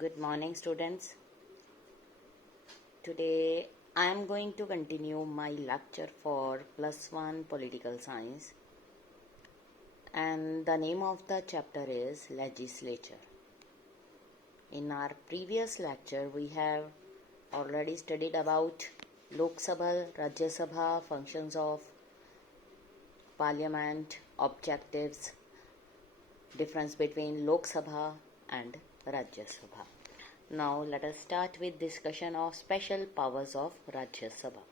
Good morning, students. Today I am going to continue my lecture for +1 Political Science, and the name of the chapter is Legislature. In our previous lecture, we have already studied about Lok Sabha, Rajya Sabha, functions of Parliament, objectives, difference between Lok Sabha and Rajya Sabha. Now let us start with discussion of special powers of Rajya Sabha.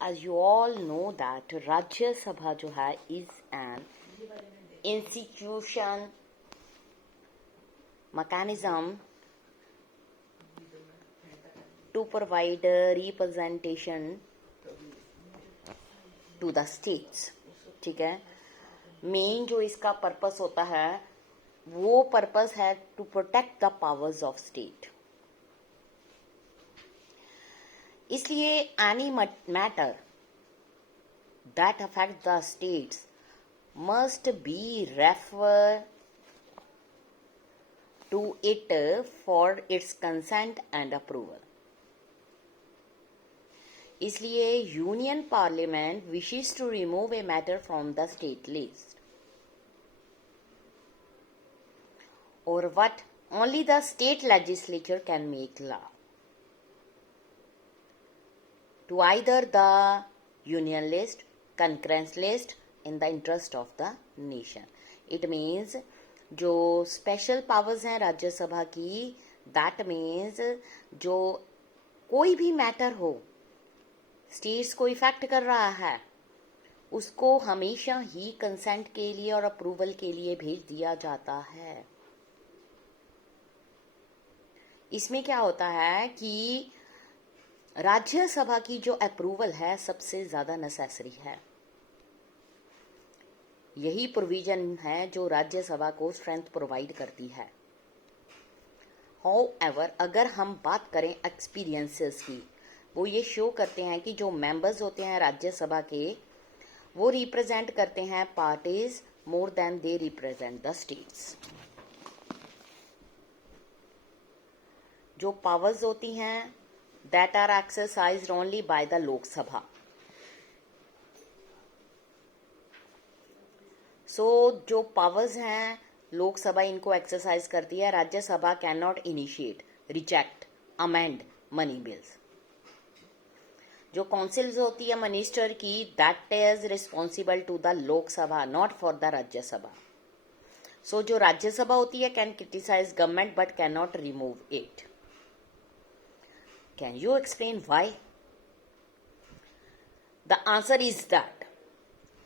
As you all know that Rajya Sabha जो है is an institution mechanism to provide representation to the states. ठीक है, main जो इसका purpose होता है वो purpose है to protect the powers of state. इसलिए any matter that affect the states must be refer to it for its consent and approval. इसलिए union parliament wishes to remove a matter from the state list, or what only the state legislature can make law to either the union list, concurrence list in the interest of the nation. It means जो special powers हैं राज्य सभा की, that means जो कोई भी matter हो states को इफेक्ट कर रहा है उसको हमेशा ही कंसेंट के लिए और अप्रूवल के लिए भेज दिया जाता है. इसमें क्या होता है कि राज्य सभा की जो अप्रूवल है सबसे ज्यादा नेसेसरी है. यही प्रोविजन है जो राज्य सभा को स्ट्रेंथ प्रोवाइड करती है. हाउएवर अगर हम बात करें एक्सपीरियंसेस की, वो ये शो करते हैं कि जो मेंबर्स होते हैं राज्य सभा के वो रिप्रेजेंट करते हैं parties more than they represent the states. जो पावर्स होती हैं that are exercised only by the Lok Sabha. सो जो पावर्स हैं लोक सभा इनको एक्सरसाइज करती है. Rajya Sabha can not initiate, reject, amend money bills. जो काउंसिल्स होती है मिनिस्टर की that is responsible to the Lok Sabha, not for the राज्य सभा. सो जो राज्य सभा होती है can criticise government but can not remove it. Can you explain why? The answer is that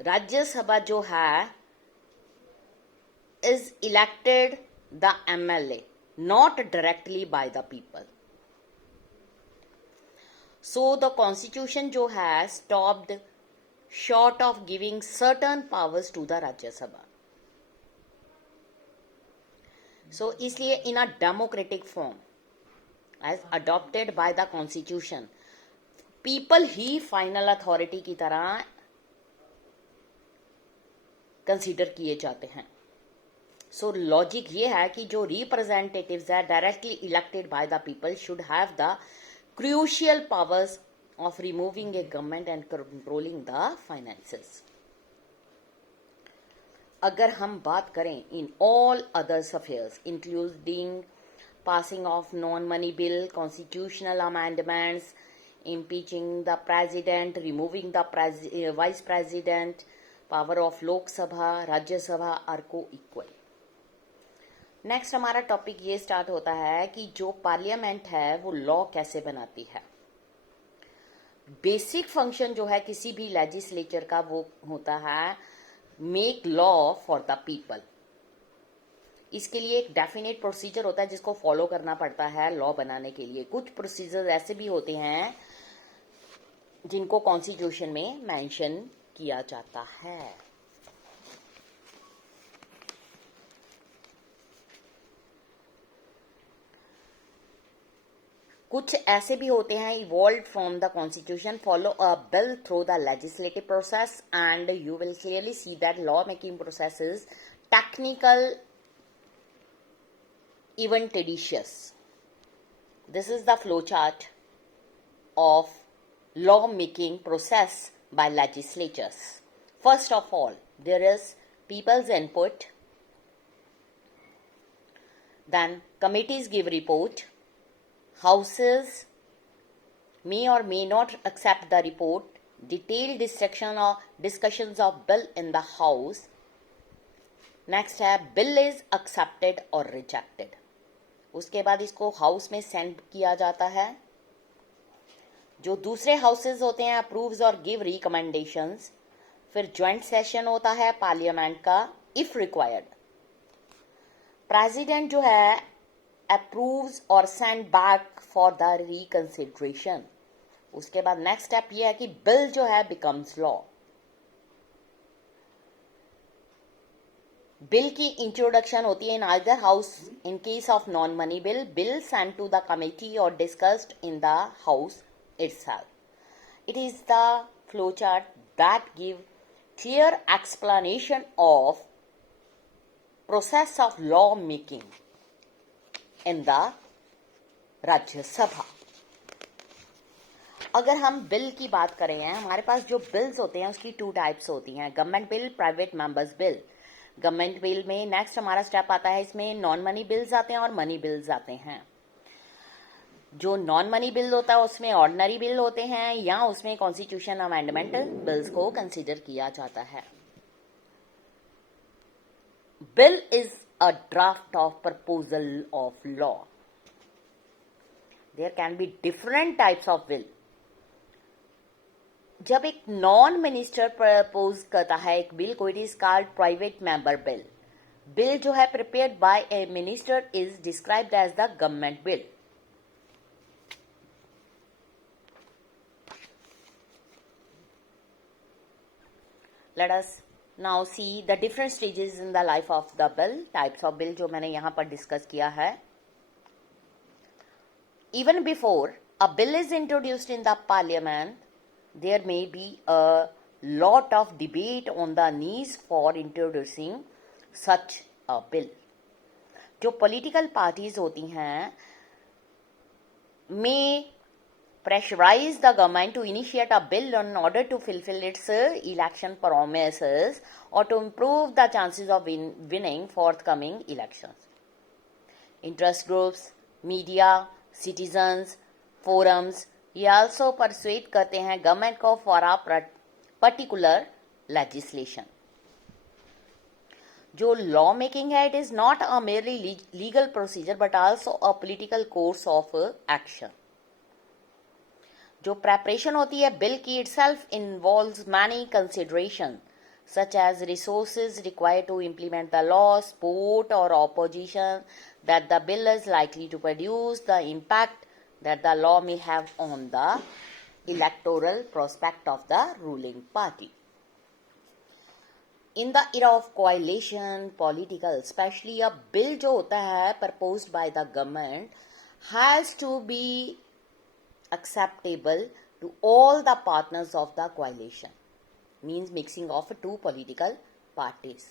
Rajya Sabha जो है is elected the MLA, not directly by the people. So the constitution जो है stopped short of giving certain powers to the Rajya Sabha. So इसलिए in a democratic form as adopted by the constitution, people he final authority की तरह consider किए जाते हैं. सो logic ये है कि जो रिप्रेजेंटेटिव्स है directly elected by the people should have the crucial powers of removing A government and controlling the finances. अगर हम बात करें in all others affairs including passing of non-money bill, constitutional amendments, impeaching the president, removing the vice president, power of Lok Sabha, Rajya Sabha are co-equal. Next हमारा topic ये start होता है कि जो पार्लियामेंट है वो लॉ कैसे बनाती है. बेसिक फंक्शन जो है किसी भी लेजिस्लेचर का वो होता है make law for the people. इसके लिए एक डेफिनेट प्रोसीजर होता है जिसको फॉलो करना पड़ता है लॉ बनाने के लिए. कुछ प्रोसीजर ऐसे भी होते हैं जिनको कॉन्स्टिट्यूशन में मेंशन किया जाता है. कुछ ऐसे भी होते हैं evolve from the constitution, follow a bill through the legislative process, and you will clearly see that law making process is technical even tedious. This is the flowchart of law-making process by legislatures. First of all, there is people's input, then committees give report, houses may or may not accept the report, detailed discussions of bill in the house. Next है bill is accepted और rejected. उसके बाद इसको house में send किया जाता है. जो दूसरे हाउसेज होते हैं अप्रूव्स और गिव रिकमेंडेशंस. फिर ज्वाइंट सेशन होता है पार्लियामेंट का इफ रिक्वायर्ड. प्रेसिडेंट जो है अप्रूव्स और send back for the reconsideration. उसके बाद नेक्स्ट स्टेप ये है कि बिल जो है बिकम्स लॉ. बिल की इंट्रोडक्शन होती है in either house. In case of non money bill send to the committee और discussed in the house itself. It is the flowchart that give clear explanation of process of law making in the राज्य सभा. अगर हम bill की बात करें हैं, हमारे पास जो बिल्स होते हैं उसकी 2 टाइप्स होती हैं, government bill, private members bill. Government bill में नेक्स्ट हमारा स्टेप आता है, इसमें नॉन मनी बिल्स आते हैं और मनी बिल्स आते हैं. जो नॉन मनी बिल होता है उसमें ऑर्डिनरी बिल होते हैं या उसमें कॉन्स्टिट्यूशन अमेंडमेंट बिल्स को कंसीडर किया जाता है. Bill is a draft of proposal of law. There can be different types of bill. जब एक नॉन मिनिस्टर प्रपोज करता है एक बिल को, it is called private member bill. Bill जो है prepared by a minister is described as the government bill. Let us now see the different stages in the life of the bill. Types of bill जो मैंने यहाँ पर discuss किया है. Even before a bill is introduced in the parliament, there may be a lot of debate on the needs for introducing such a bill. जो political parties होती हैं may pressurize the government to initiate a bill in order to fulfill its election promises or to improve the chances of winning forthcoming elections. Interest groups, media, citizens, forums ये also persuade करते हैं government को for a particular legislation. जो law making है, it is not a merely legal procedure but also a political course of action. जो preparation होती है bill की, itself involves many considerations such as resources required to implement the law, support or opposition that the bill is likely to produce, the impact that the law may have on the electoral prospect of the ruling party. In the era of coalition political, especially a bill जो होता है proposed by the government has to be acceptable to all the partners of the coalition, means mixing of 2 political parties.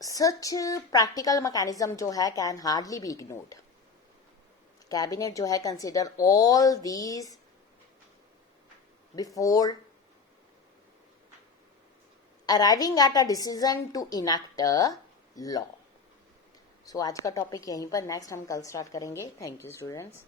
Such practical mechanism जो है can hardly be ignored. Cabinet जो है consider all these before arriving at a decision to enact a law. सो आज का topic यहीं पर. Next हम कल स्टार्ट करेंगे. Thank you students.